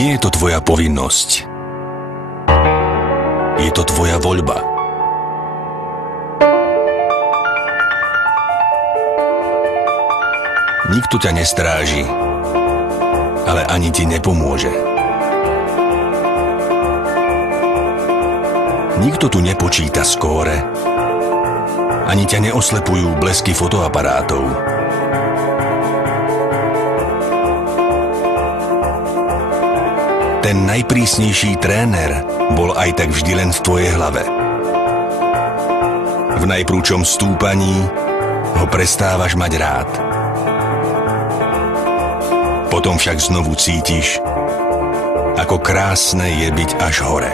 Nie je to tvoja povinnosť. Je to tvoja voľba. Nikto ťa nestráži, ale ani ti nepomôže. Nikto tu nepočíta skóre, ani ťa neoslepujú blesky fotoaparátov. Ten najprísnejší tréner bol aj tak vždy len v tvojej hlave. V najprúčom stúpaní ho prestávaš mať rád. Potom však znovu cítiš, ako krásne je byť až hore.